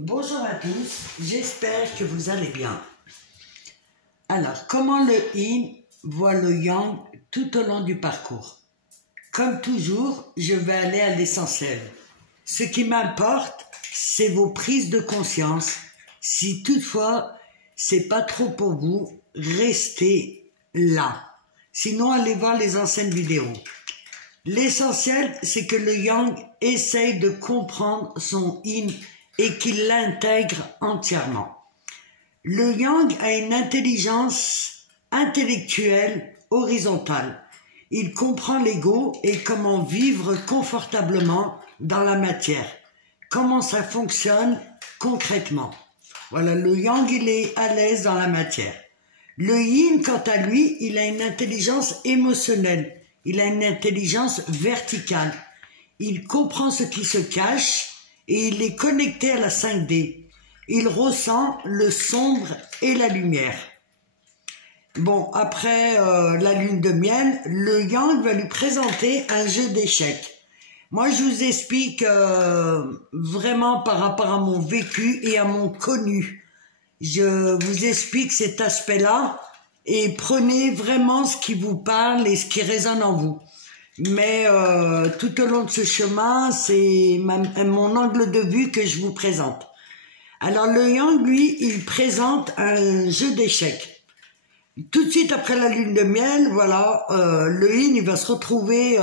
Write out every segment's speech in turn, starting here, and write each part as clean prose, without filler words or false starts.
Bonjour à tous, j'espère que vous allez bien. Alors, comment le yin voit le yang tout au long du parcours? Comme toujours, je vais aller à l'essentiel. Ce qui m'importe, c'est vos prises de conscience. Si toutefois, c'est pas trop pour vous, restez là. Sinon, allez voir les anciennes vidéos. L'essentiel, c'est que le yang essaye de comprendre son yin et qu'il l'intègre entièrement. Le yang a une intelligence intellectuelle horizontale. Il comprend l'ego et comment vivre confortablement dans la matière, comment ça fonctionne concrètement. Voilà, le yang, il est à l'aise dans la matière. Le yin, quant à lui, il a une intelligence émotionnelle. Il a une intelligence verticale. Il comprend ce qui se cache et il est connecté à la 5D. Il ressent le sombre et la lumière. Bon, après la lune de miel, le yang va lui présenter un jeu d'échecs. Moi, je vous explique vraiment par rapport à mon vécu et à mon connu. Je vous explique cet aspect-là. Et prenez vraiment ce qui vous parle et ce qui résonne en vous. Mais tout au long de ce chemin, c'est mon angle de vue que je vous présente. Alors le yang, lui, il présente un jeu d'échecs. Tout de suite après la lune de miel, voilà, le yin, il va se retrouver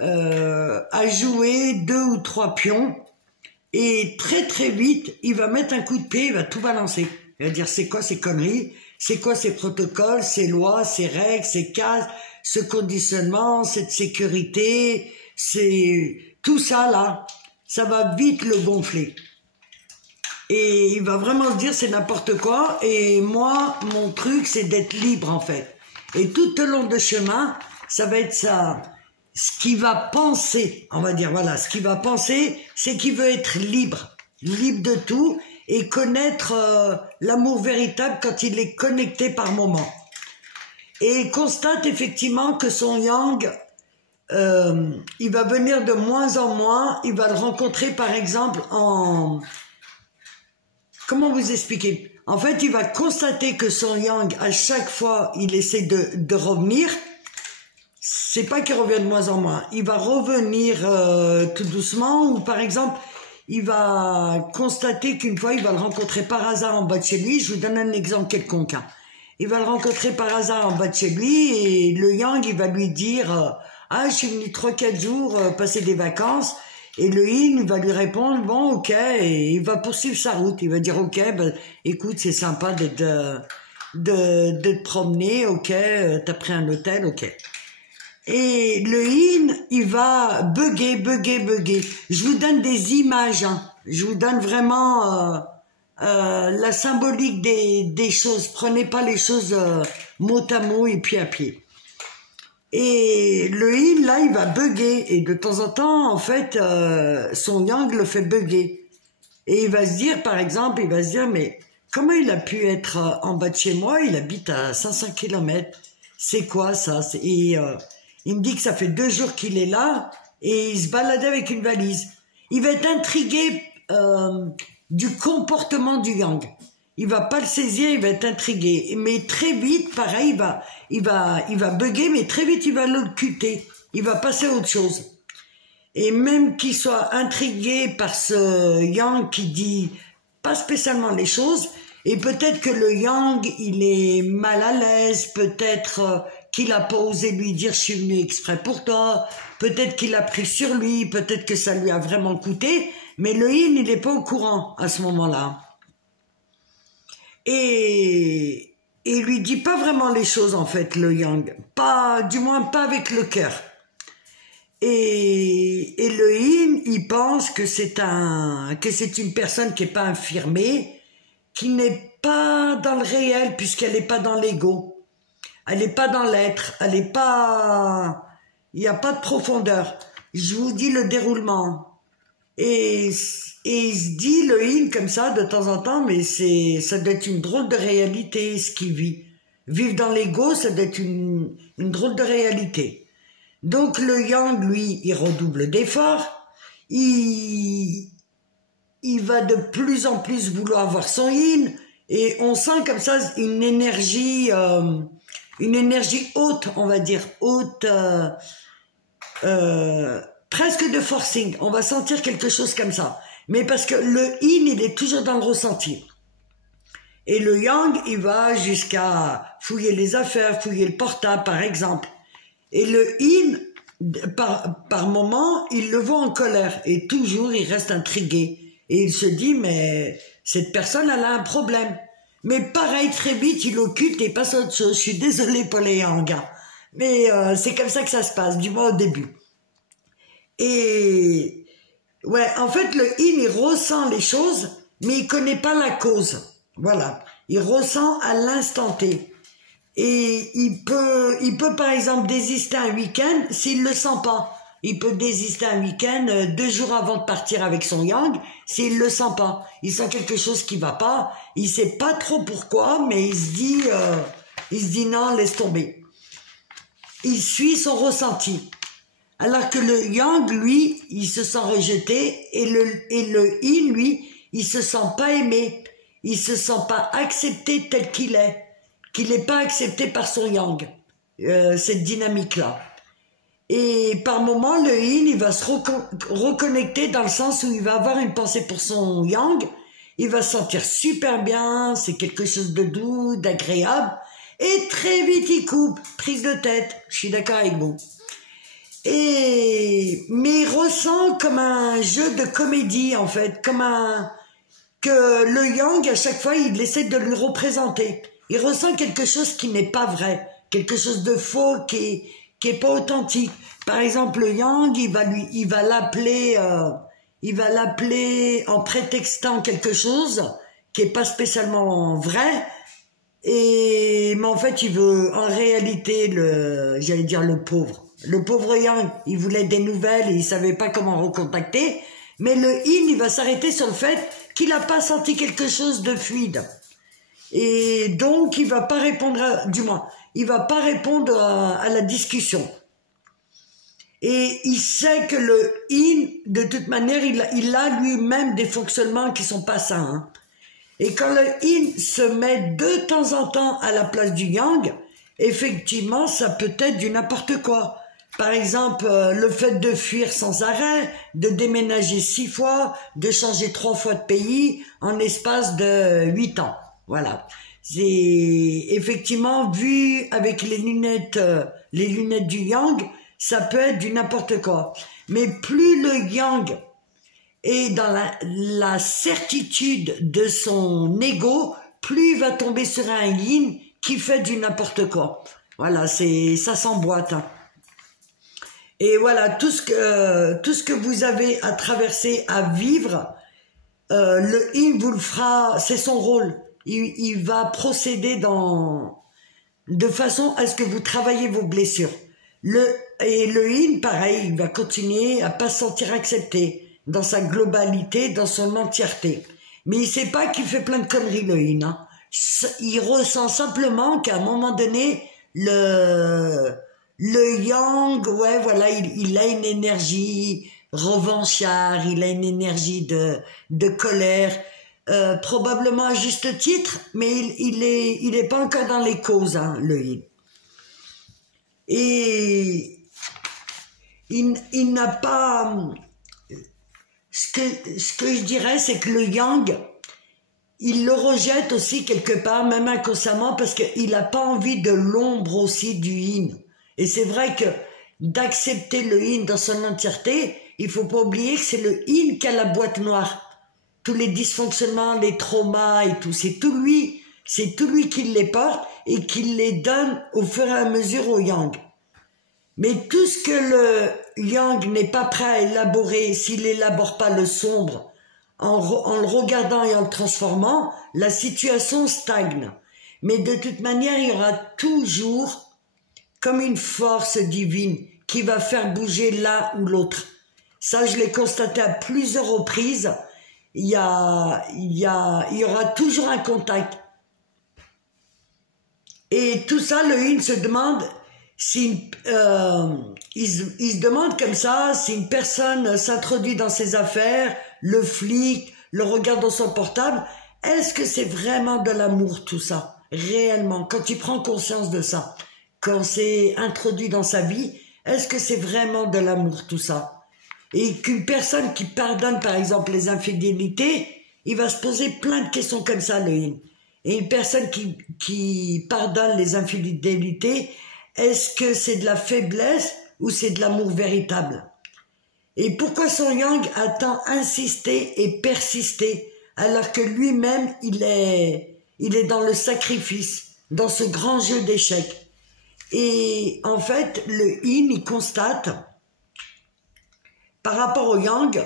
à jouer 2 ou 3 pions. Et très très vite, il va mettre un coup de pied, il va tout balancer. Il va dire, c'est quoi ces conneries? C'est quoi ces protocoles, ces lois, ces règles, ces cases, ce conditionnement, cette sécurité, c'est tout ça là, ça va vite le gonfler. Et il va vraiment se dire c'est n'importe quoi. Et moi, mon truc, c'est d'être libre en fait. Et tout au long de chemin, ça va être ça. Ce qu'il va penser, on va dire, voilà, ce qu'il va penser, c'est qu'il veut être libre, libre de tout, et connaître l'amour véritable quand il est connecté par moment. Et il constate effectivement que son yang, il va venir de moins en moins, il va le rencontrer par exemple en... Comment vous expliquer? En fait, il va constater que son yang, à chaque fois, il essaie de revenir. C'est pas qu'il revient de moins en moins, il va revenir tout doucement, ou par exemple, il va constater qu'une fois, il va le rencontrer par hasard en bas de chez lui. Je vous donne un exemple quelconque. Hein. Il va le rencontrer par hasard en bas de chez lui et le yang, il va lui dire « Ah, je suis venu 3-4 jours passer des vacances. » Et le yin va lui répondre « Bon, ok. » Et il va poursuivre sa route. Il va dire « Ok, ben, écoute, c'est sympa de te promener. Ok, t'as pris un hôtel. Ok. » Et le yin, il va bugger. Je vous donne des images, hein. Je vous donne vraiment la symbolique des choses. Prenez pas les choses mot à mot et pied à pied. Et le yin, là, il va bugger. Et de temps en temps, en fait, son yang le fait bugger. Et il va se dire, par exemple, il va se dire, mais comment il a pu être en bas de chez moi? Il habite à 500 km. C'est quoi ça? Et il me dit que ça fait 2 jours qu'il est là et il se baladait avec une valise. Il va être intrigué du comportement du yang. Il va pas le saisir, il va être intrigué. Mais très vite, pareil, il va bugger, mais très vite, il va l'occulter. Il va passer à autre chose. Et même qu'il soit intrigué par ce yang qui dit pas spécialement les choses, et peut-être que le yang, il est mal à l'aise, peut-être qu'il a pas osé lui dire « je suis venu exprès pour toi », peut-être qu'il a pris sur lui, peut-être que ça lui a vraiment coûté, mais le yin, il n'est pas au courant à ce moment-là. Et il lui dit pas vraiment les choses en fait, le yang, pas, du moins pas avec le cœur. Et le yin, il pense que c'est une personne qui n'est pas affirmée, qui n'est pas dans le réel puisqu'elle n'est pas dans l'ego. Elle n'est pas dans l'être, elle n'est pas... Il n'y a pas de profondeur. Je vous dis le déroulement. Et il se dit, le yin, comme ça, de temps en temps, mais ça doit être une drôle de réalité, ce qu'il vit. Vivre dans l'ego, ça doit être une drôle de réalité. Donc le yang, lui, il redouble d'efforts. Il il va de plus en plus vouloir avoir son yin, et on sent comme ça une énergie haute, on va dire, haute, presque de forcing. On va sentir quelque chose comme ça. Mais parce que le yin, il est toujours dans le ressenti. Et le yang, il va jusqu'à fouiller les affaires, fouiller le portable, par exemple. Et le yin, par moment, il le voit en colère. Et toujours, il reste intrigué. Et il se dit, mais cette personne, elle a un problème. Mais pareil, très vite, il occulte et passe à autre chose. Je suis désolée pour les yang. Mais c'est comme ça que ça se passe, du moins au début. Et ouais, en fait, le yin, il ressent les choses, mais il connaît pas la cause. Voilà, il ressent à l'instant T. Et il peut par exemple désister un week-end s'il le sent pas. Il peut désister un week-end 2 jours avant de partir avec son yang s'il le sent pas. Il sent quelque chose qui va pas. Il sait pas trop pourquoi, mais il se dit non, laisse tomber. Il suit son ressenti. Alors que le yang, lui, il se sent rejeté, et le yin, lui, il se sent pas aimé. Il se sent pas accepté tel qu'il n'est pas accepté par son yang, cette dynamique-là. Et par moment, le yin, il va se reconnecter dans le sens où il va avoir une pensée pour son yang, il va se sentir super bien, c'est quelque chose de doux, d'agréable, et très vite il coupe, prise de tête, je suis d'accord avec vous. Mais il ressent comme un jeu de comédie, en fait, que le yang, à chaque fois, il essaie de lui représenter. Il ressent quelque chose qui n'est pas vrai, quelque chose de faux, qui est pas authentique. Par exemple, le yang, il va l'appeler en prétextant quelque chose qui est pas spécialement vrai. Mais en fait, il veut, en réalité, j'allais dire le pauvre yang, il voulait des nouvelles et il savait pas comment recontacter. Mais le yin, il va s'arrêter sur le fait qu'il n'a pas senti quelque chose de fluide. Et donc, il va pas répondre, il va pas répondre à la discussion. Et il sait que le yin, de toute manière, il a lui-même des fonctionnements qui sont pas sains. Hein. Et quand le yin se met de temps en temps à la place du yang, effectivement, ça peut être du n'importe quoi. Par exemple, le fait de fuir sans arrêt, de déménager 6 fois, de changer 3 fois de pays en espace de 8 ans. Voilà. C'est effectivement, vu avec les lunettes du yang, ça peut être du n'importe quoi. Mais plus le yang est dans la certitude de son ego, plus il va tomber sur un yin qui fait du n'importe quoi. Voilà, ça s'emboîte. Hein. Et voilà, tout ce que vous avez à traverser, à vivre, le yin vous le fera, c'est son rôle. Il va procéder de façon à ce que vous travaillez vos blessures. Et le yin, pareil, il va continuer à pas se sentir accepté dans sa globalité, dans son entièreté. Mais il sait pas qu'il fait plein de conneries, le yin. Hein. Il ressent simplement qu'à un moment donné, le yang, ouais, voilà, il a une énergie revanchard, il a une énergie de colère, probablement à juste titre, mais il est pas encore dans les causes, hein, le yin. Et il n'a pas... Ce que je dirais, c'est que le yang, il le rejette aussi quelque part, même inconsciemment, parce qu'il n'a pas envie de l'ombre aussi du yin. Et c'est vrai que d'accepter le yin dans son entièreté, il faut pas oublier que c'est le yin qui a la boîte noire. Tous les dysfonctionnements, les traumas et tout, c'est tout lui qui les porte et qui les donne au fur et à mesure au yang. Mais tout ce que le yang n'est pas prêt à élaborer, s'il n'élabore pas le sombre, en le regardant et en le transformant, la situation stagne. Mais de toute manière, il y aura toujours comme une force divine qui va faire bouger l'un ou l'autre. Ça, je l'ai constaté à plusieurs reprises. Il y aura toujours un contact. Et tout ça, le yin se demande il se demande comme ça si une personne s'introduit dans ses affaires, le flic, le regarde dans son portable, est-ce que c'est vraiment de l'amour tout ça? Réellement, quand il prend conscience de ça, quand c'est introduit dans sa vie, est-ce que c'est vraiment de l'amour tout ça? Et qu'une personne qui pardonne par exemple les infidélités, il va se poser plein de questions comme ça, le yin. Et une personne qui pardonne les infidélités, est-ce que c'est de la faiblesse ou c'est de l'amour véritable? Et pourquoi son yang a tant insisté et persisté alors que lui-même il est dans le sacrifice, dans ce grand jeu d'échecs? Et en fait, le yin, il constate par rapport au yang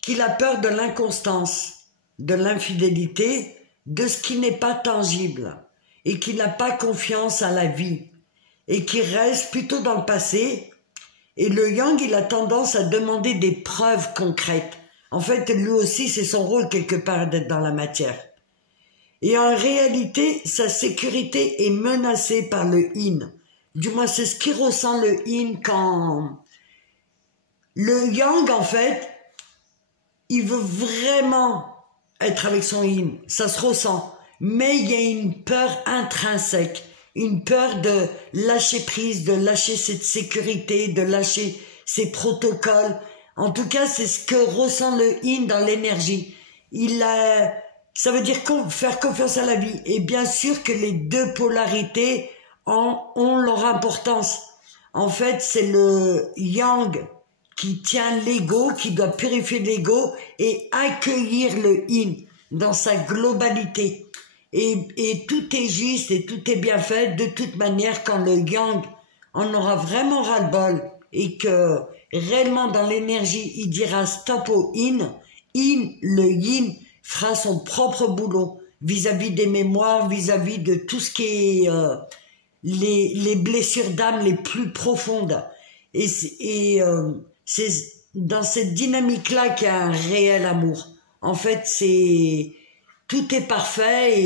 qu'il a peur de l'inconstance, de l'infidélité, de ce qui n'est pas tangible et qu'il n'a pas confiance à la vie et qu'il reste plutôt dans le passé. Et le yang, il a tendance à demander des preuves concrètes. En fait, lui aussi, c'est son rôle quelque part d'être dans la matière. Et en réalité, sa sécurité est menacée par le yin. Du moins, c'est ce qu'il ressent le yin quand... Le yang, en fait, il veut vraiment être avec son yin. Ça se ressent. Mais il y a une peur intrinsèque. Une peur de lâcher prise, de lâcher cette sécurité, de lâcher ces protocoles. En tout cas, c'est ce que ressent le yin dans l'énergie. Ça veut dire faire confiance à la vie. Et bien sûr que les deux polarités ont leur importance. En fait, c'est le yang qui tient l'ego, qui doit purifier l'ego et accueillir le yin dans sa globalité. Et tout est juste et tout est bien fait. De toute manière, quand le yang en aura vraiment ras-le-bol et que réellement dans l'énergie, il dira stop au yin, le yin fera son propre boulot vis-à-vis des mémoires, vis-à-vis de tout ce qui est les blessures d'âme les plus profondes. Et c'est dans cette dynamique-là qu'il y a un réel amour. En fait, tout est parfait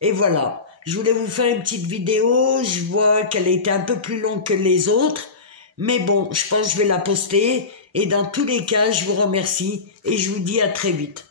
et voilà. Je voulais vous faire une petite vidéo. Je vois qu'elle a été un peu plus longue que les autres. Mais bon, je pense que je vais la poster. Et dans tous les cas, je vous remercie et je vous dis à très vite.